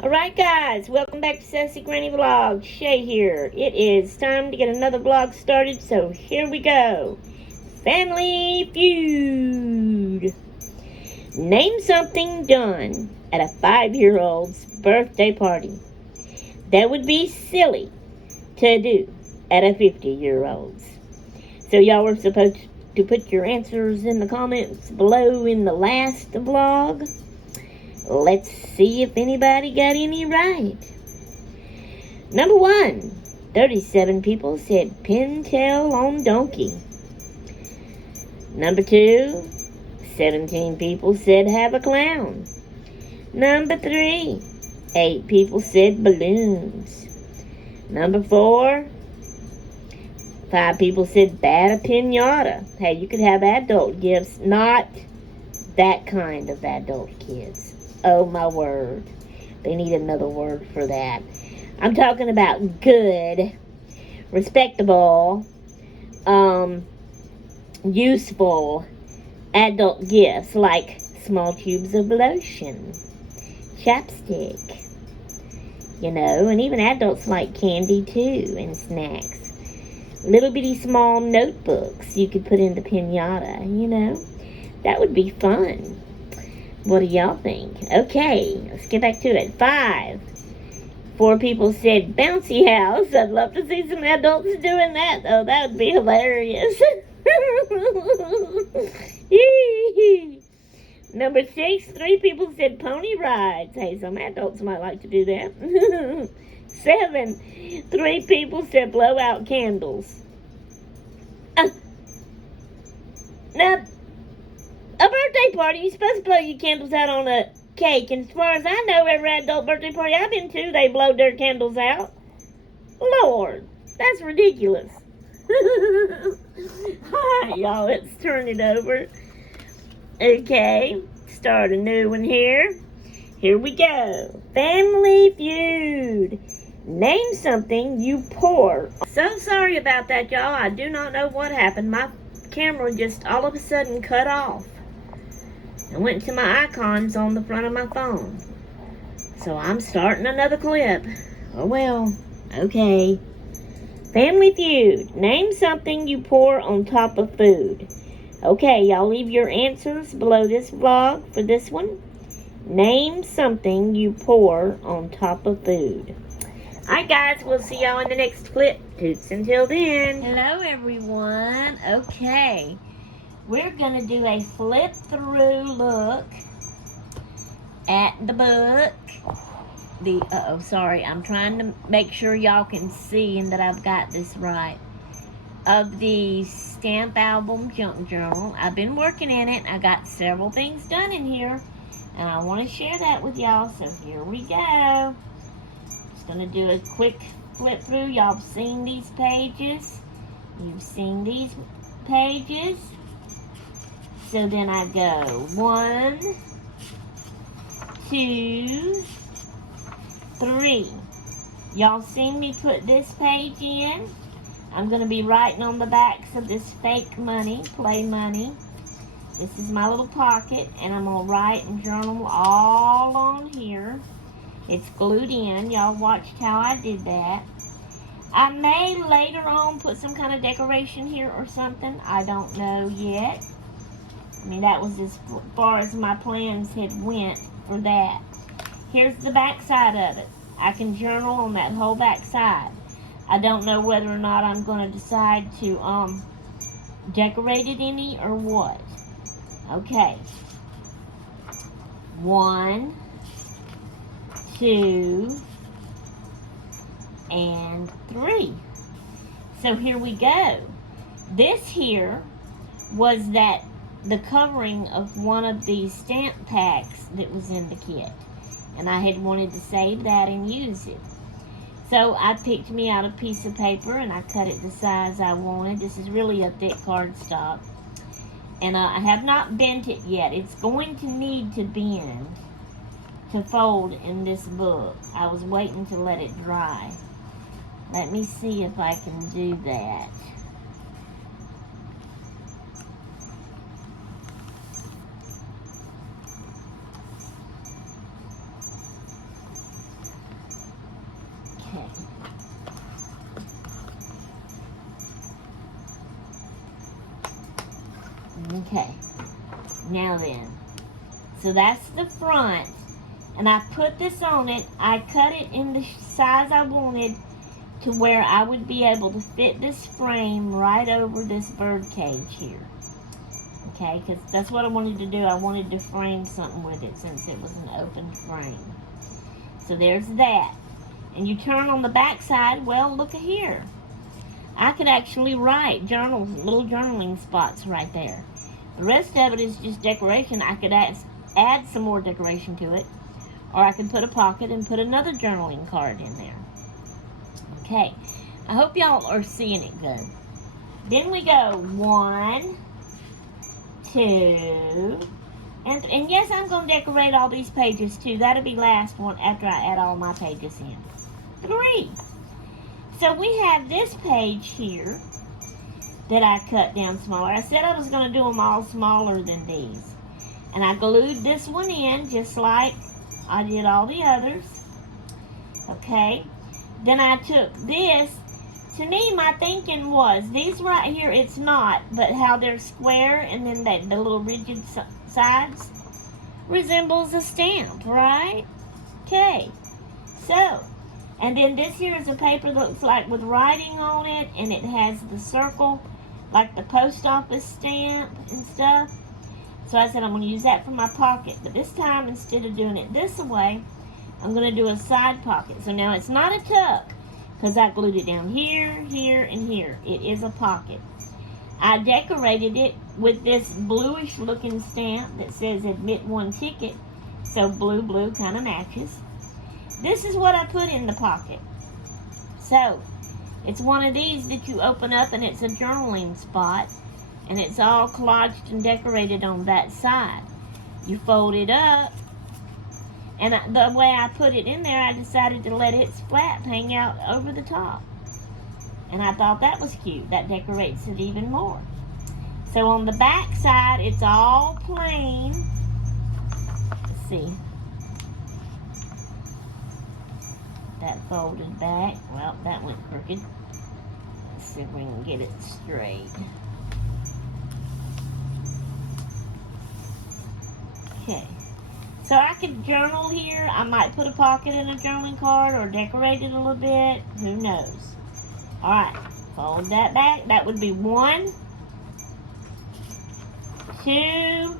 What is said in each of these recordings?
Alright guys, welcome back to Sassy Granny Vlog. Shay here. It is time to get another vlog started, so here we go. Family Feud. Name something done at a 5-year-old's birthday party that would be silly to do at a 50-year-old's. So y'all were supposed to put your answers in the comments below in the last vlog. Let's see if anybody got any right. Number 1, 37 people said pintail on donkey. Number 2, 17 people said have a clown. Number 3, 8 people said balloons. Number 4, 5 people said bat a pinata. Hey, you could have adult gifts, not that kind of adult kids. Oh my word. They need another word for that. I'm talking about good, respectable, useful adult gifts like small tubes of lotion, chapstick, and even adults like candy too and snacks. Little bitty small notebooks you could put in the pinata, That would be fun. What do y'all think? Okay, let's get back to it. 4 people said bouncy house. I'd love to see some adults doing that. Oh, that would be hilarious. Number 6, 3 people said pony rides. Hey, some adults might like to do that. 7, 3 people said blow out candles. Now, a birthday party, you're supposed to blow your candles out on a cake. And as far as I know, every adult birthday party I've been to, they blow their candles out. Lord, that's ridiculous. Alright, y'all, let's turn it over. Okay, start a new one here. Here we go. Family Feud. Name something you pour. So sorry about that, y'all. I do not know what happened. My camera just all of a sudden cut off. I went to my icons on the front of my phone. So I'm starting another clip. Oh well, okay. Family Feud. Name something you pour on top of food. Okay, y'all leave your answers below this vlog for this one. Name something you pour on top of food. Alright guys, we'll see y'all in the next clip. Toots until then. Hello everyone. Okay. We're going to do a flip-through look at the book. I'm trying to make sure y'all can see and that I've got this right. Of the Stamp Album Junk Journal. I've been working in it. I got several things done in here. And I want to share that with y'all. So here we go. Just going to do a quick flip-through. Y'all have seen these pages. You've seen these pages. So then I go 1, 2, 3. Y'all seen me put this page in? I'm going to be writing on the backs of this fake money, play money. This is my little pocket, and I'm going to write and journal all on here. It's glued in. Y'all watched how I did that. I may later on put some kind of decoration here or something. I don't know yet. That was as far as my plans had went for that. Here's the back side of it. I can journal on that whole back side. I don't know whether or not I'm going to decide to decorate it any or what. Okay. 1, 2, and 3. So here we go. This here was the covering of one of these stamp packs that was in the kit. And I had wanted to save that and use it. So I picked me out a piece of paper and I cut it the size I wanted. This is really a thick cardstock. And I have not bent it yet. It's going to need to bend to fold in this book. I was waiting to let it dry. Let me see if I can do that. Okay, now then. So that's the front. And I put this on it. I cut it in the size I wanted to where I would be able to fit this frame right over this bird cage here. Okay, because that's what I wanted to do. I wanted to frame something with it since it was an open frame. So there's that. And you turn on the back side, well, look at here. I could actually write little journaling spots right there. The rest of it is just decoration. I could add some more decoration to it. Or I could put a pocket and put another journaling card in there. Okay, I hope y'all are seeing it good. Then we go 1, 2, and yes, I'm going to decorate all these pages too. That'll be last one after I add all my pages in. 3. So we have this page here that I cut down smaller. I said I was going to do them all smaller than these. And I glued this one in just like I did all the others. Okay. Then I took this. To me, my thinking was, these right here, it's not, but how they're square and then the little rigid sides resembles a stamp, right? Okay. So, and then this here is a paper that looks like with writing on it, and it has the circle, like the post office stamp and stuff. So I said I'm going to use that for my pocket. But this time, instead of doing it this way, I'm going to do a side pocket. So now it's not a tuck, because I glued it down here, here, and here. It is a pocket. I decorated it with this bluish looking stamp that says admit 1 ticket. So blue kind of matches. This is what I put in the pocket. So, it's one of these that you open up and it's a journaling spot. And it's all collaged and decorated on that side. You fold it up. And the way I put it in there, I decided to let its flap hang out over the top. And I thought that was cute. That decorates it even more. So on the back side, it's all plain. Let's see. That folded back. Well, that went crooked. Let's see if we can get it straight. Okay. So I could journal here. I might put a pocket in a journaling card or decorate it a little bit. Who knows? Alright. Fold that back. That would be 1, 2,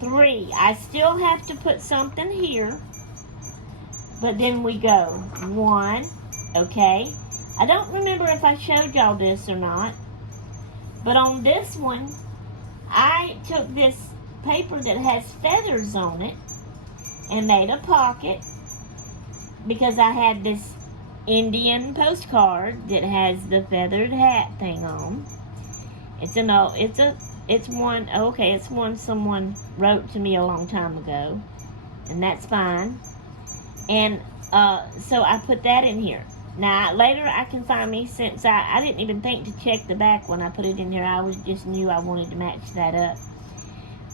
3. I still have to put something here. But then we go 1. Okay. I don't remember if I showed y'all this or not. But on this one, I took this paper that has feathers on it and made a pocket because I had this Indian postcard that has the feathered hat thing on. It's one someone wrote to me a long time ago, and that's fine. And so I put that in here. Now later I can find me, since I didn't even think to check the back when I put it in here. I just knew I wanted to match that up.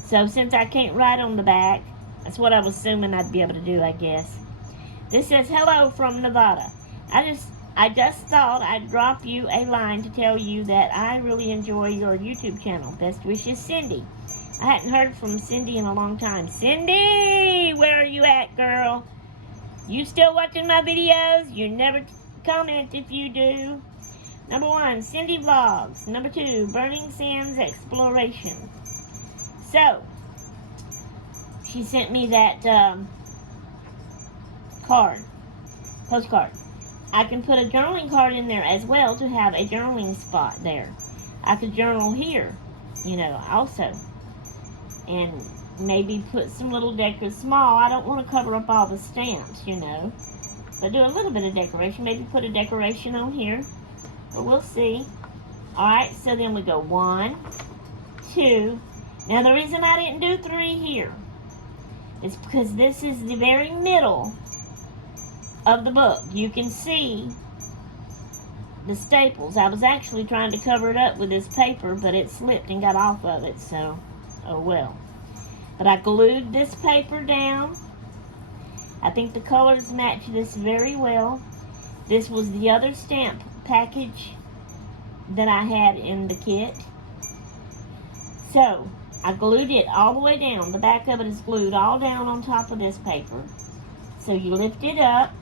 So since I can't write on the back, that's what I was assuming I'd be able to do, I guess. This says, hello from Nevada. I just thought I'd drop you a line to tell you that I really enjoy your YouTube channel. Best wishes, Cindy. I hadn't heard from Cindy in a long time. Cindy, where are you at, girl? You still watching my videos? You never comment if you do. Number 1, Cindy Vlogs. Number 2, Burning Sands Exploration. So, she sent me that postcard. I can put a journaling card in there as well to have a journaling spot there. I could journal here, also. And maybe put some little small. I don't want to cover up all the stamps, But do a little bit of decoration. Maybe put a decoration on here. But we'll see. Alright, so then we go 1, 2. Now the reason I didn't do 3 here is because this is the very middle of the book. You can see the staples. I was actually trying to cover it up with this paper, but it slipped and got off of it, so oh well. But I glued this paper down. I think the colors match this very well. This was the other stamp package that I had in the kit. So I glued it all the way down. The back of it is glued all down on top of this paper. So you lift it up,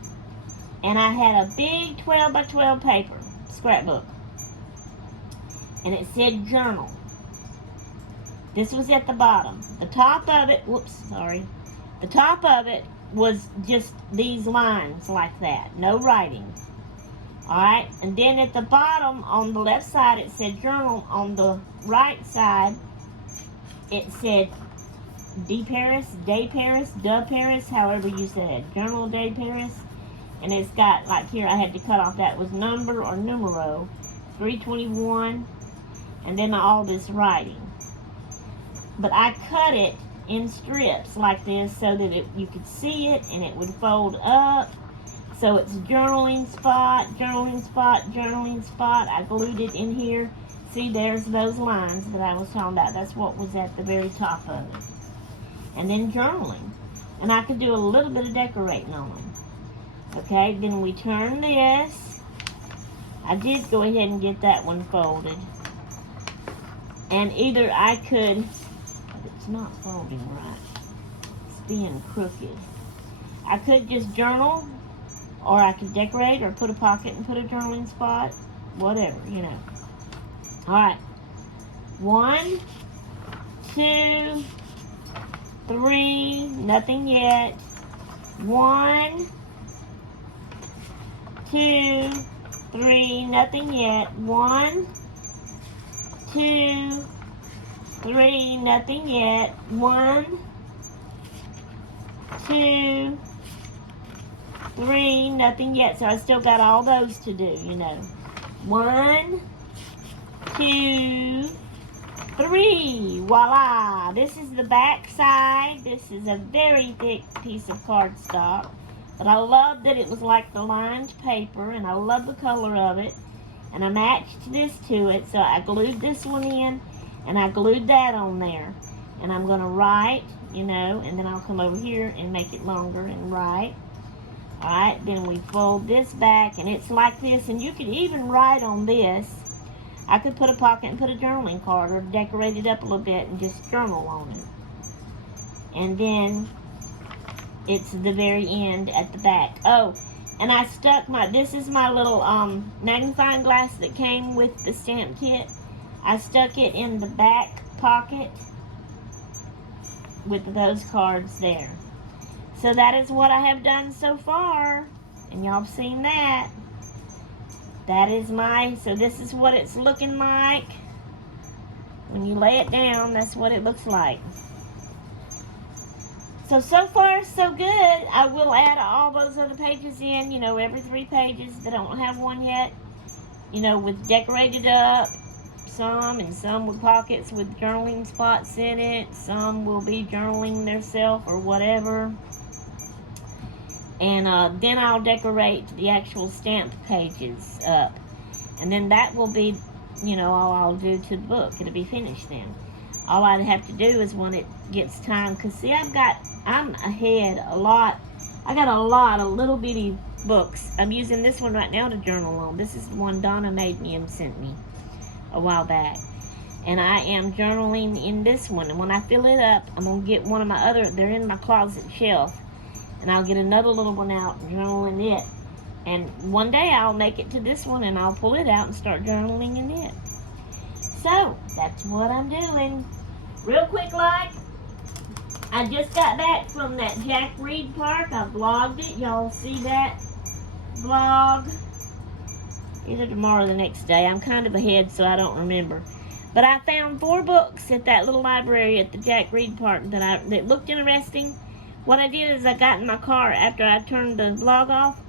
and I had a big 12 by 12 paper scrapbook, and it said journal. This was at the bottom. The top of it, the top of it was just these lines like that, no writing. Alright, and then at the bottom on the left side it said journal. On the right side it said D Paris, Day Paris, Da Paris, however you said it. Journal Day Paris. And it's got, like here, I had to cut off, that was number or numero, 321, and then all this writing. But I cut it in strips like this so that you could see it and it would fold up. So it's journaling spot, journaling spot, journaling spot. I glued it in here. See, there's those lines that I was talking about. That's what was at the very top of it. And then journaling. And I could do a little bit of decorating on them. Okay, then we turn this. I did go ahead and get that one folded. And either I could, it's not folding right. It's being crooked. I could just journal, or I could decorate, or put a pocket and put a journaling spot. Whatever, you know. Alright. 1, 2, 3, nothing yet. 1, 2, 3, nothing yet. 1, 2, 3, nothing yet. 1, 2, 3, nothing yet. So I still got all those to do, you know. 1, 2, 3. Voila! This is the back side. This is a very thick piece of cardstock. But I love that it was like the lined paper, and I love the color of it. And I matched this to it, so I glued this one in, and I glued that on there. And I'm going to write, you know, and then I'll come over here and make it longer and write. Alright, then we fold this back, and it's like this. And you could even write on this. I could put a pocket and put a journaling card, or decorate it up a little bit and just journal on it. And then it's the very end at the back. Oh, and I stuck this is my little magnifying glass that came with the stamp kit. I stuck it in the back pocket with those cards there. So that is what I have done so far. And y'all have seen that. That is so this is what it's looking like. When you lay it down, that's what it looks like. So far, so good. I will add all those other pages in, you know, every 3 pages that don't have one yet. You know, with decorated up, some, and some with pockets with journaling spots in it. Some will be journaling themselves or whatever. And then I'll decorate the actual stamp pages up. And then that will be, you know, all I'll do to the book. It'll be finished then. All I'd have to do is when it gets time, because see, I'm ahead a lot. I got a lot of little bitty books. I'm using this one right now to journal on. This is the one Donna made me and sent me a while back. And I am journaling in this one. And when I fill it up, I'm going to get one of my they're in my closet shelf. And I'll get another little one out and journal in it. And one day I'll make it to this one and I'll pull it out and start journaling in it. So, that's what I'm doing. Real quick like, I just got back from that Jack Reed Park. I vlogged it. Y'all see that vlog? Either tomorrow or the next day. I'm kind of ahead, so I don't remember. But I found 4 books at that little library at the Jack Reed Park that looked interesting. What I did is I got in my car after I turned the vlog off,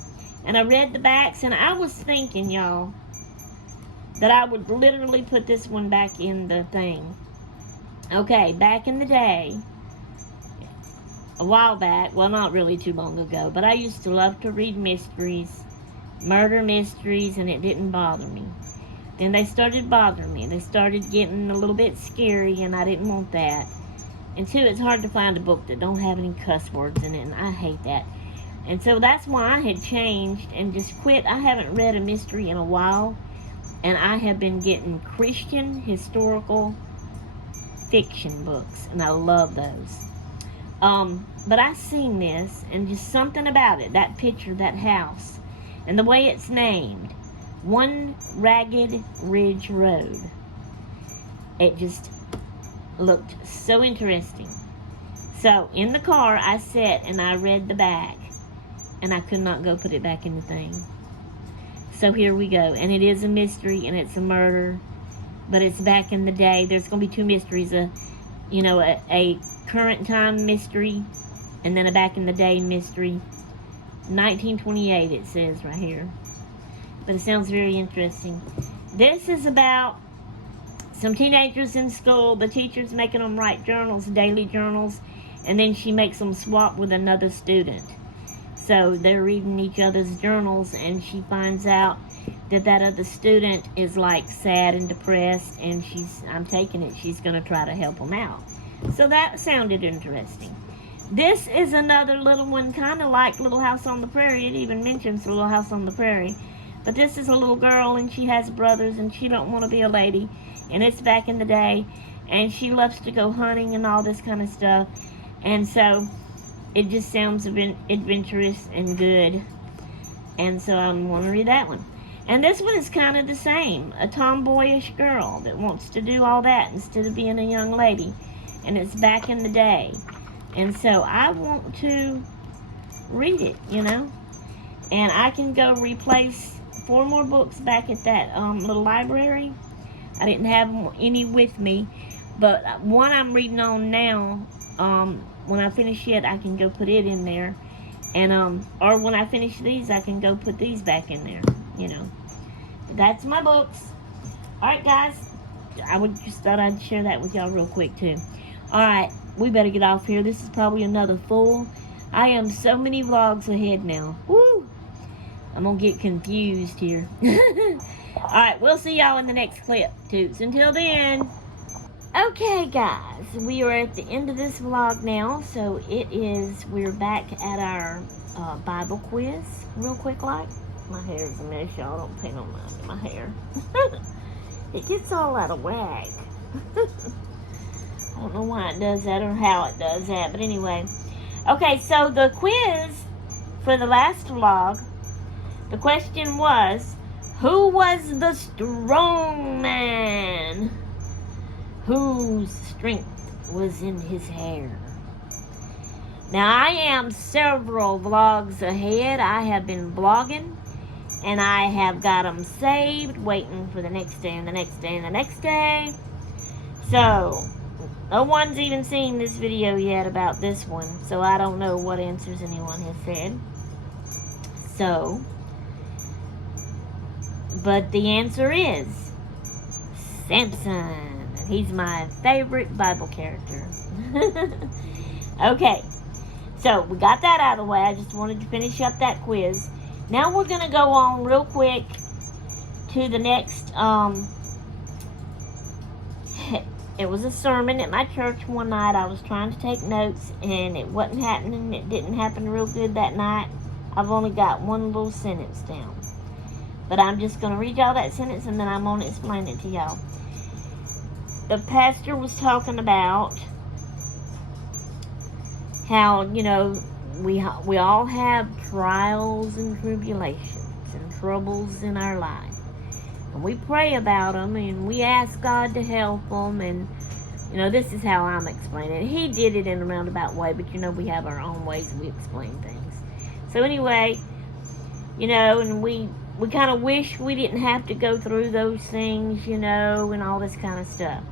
and I read the backs, and I was thinking, y'all, that I would literally put this one back in the thing. Okay, back in the day, a while back, well, not really too long ago, but I used to love to read mysteries, murder mysteries, and it didn't bother me. Then they started bothering me. They started getting a little bit scary, and I didn't want that. And 2, it's hard to find a book that don't have any cuss words in it, and I hate that. And so that's why I had changed and just quit. I haven't read a mystery in a while, and I have been getting Christian historical fiction books, and I love those. But I seen this, and just something about it, that picture, that house, and the way it's named, One Ragged Ridge Road. It just looked so interesting. So, in the car, I sat and I read the back, and I could not go put it back in the thing. So here we go, and it is a mystery, and it's a murder, but it's back in the day. There's going to be two mysteries, a current time mystery, and then a back in the day mystery. 1928 it says right here, but it sounds very interesting. This is about some teenagers in school. The teacher's making them write journals, daily journals, and then she makes them swap with another student. So they're reading each other's journals, and she finds out that other student is like sad and depressed, and I'm taking it, she's going to try to help them out. So that sounded interesting. This is another little one, kind of like Little House on the Prairie. It even mentions Little House on the Prairie. But this is a little girl, and she has brothers, and she don't want to be a lady. And it's back in the day, and she loves to go hunting and all this kind of stuff. And so it just sounds adventurous and good. And so I'm going to read that one. And this one is kind of the same. A tomboyish girl that wants to do all that instead of being a young lady. And it's back in the day. And so I want to read it, And I can go replace 4 more books back at that little library. I didn't have any with me. But one I'm reading on now, when I finish it, I can go put it in there. And, or when I finish these, I can go put these back in there, That's my books. Alright, guys. I just thought I'd share that with y'all real quick, too. Alright, we better get off here. This is probably another full. I am so many vlogs ahead now. Woo! I'm going to get confused here. Alright, we'll see y'all in the next clip, toots. Until then. Okay, guys. We are at the end of this vlog now. So we're back at our Bible quiz. Real quick, like. My hair's a mess, y'all. Don't pay no mind to my hair. It gets all out of whack. I don't know why it does that or how it does that, but anyway. Okay, so the quiz for the last vlog, the question was, who was the strong man whose strength was in his hair? Now, I am several vlogs ahead. I have been vlogging, and I have got them saved, waiting for the next day and the next day and the next day. So, no one's even seen this video yet about this one, so I don't know what answers anyone has said. So, but the answer is Samson. He's my favorite Bible character. Okay, so we got that out of the way. I just wanted to finish up that quiz. Now we're going to go on real quick to the next, it was a sermon at my church one night. I was trying to take notes, and it wasn't happening. It didn't happen real good that night. I've only got one little sentence down. But I'm just going to read y'all that sentence, and then I'm going to explain it to y'all. The pastor was talking about how, we all have trials and tribulations and troubles in our life. And we pray about them, and we ask God to help them, and, this is how I'm explaining it. He did it in a roundabout way, but, we have our own ways we explain things. So anyway, and we kind of wish we didn't have to go through those things, and all this kind of stuff.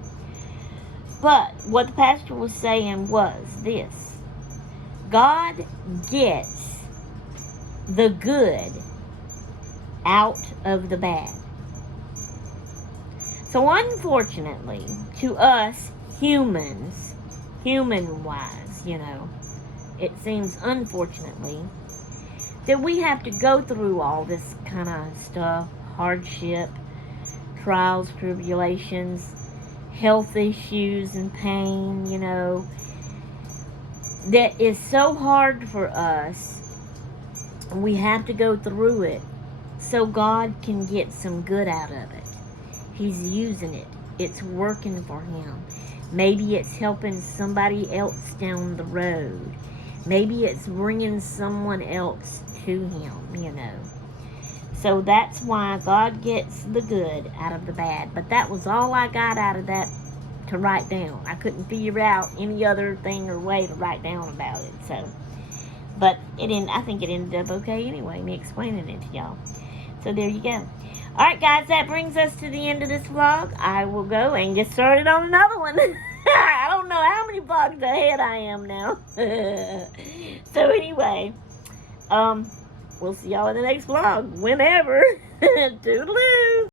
But what the pastor was saying was this: God gets the good out of the bad. So unfortunately, to us humans, human-wise, it seems unfortunately that we have to go through all this kind of stuff, hardship, trials, tribulations, health issues and pain, that is so hard for us. We have to go through it so God can get some good out of it. He's using it. It's working for him. Maybe it's helping somebody else down the road. Maybe it's bringing someone else to him. So that's why God gets the good out of the bad. But that was all I got out of that to write down. I couldn't figure out any other thing or way to write down about it. So, but I think it ended up okay anyway, me explaining it to y'all. So there you go. Alright guys, that brings us to the end of this vlog. I will go and get started on another one. I don't know how many vlogs ahead I am now. So anyway, we'll see y'all in the next vlog. Whenever. Toodaloo.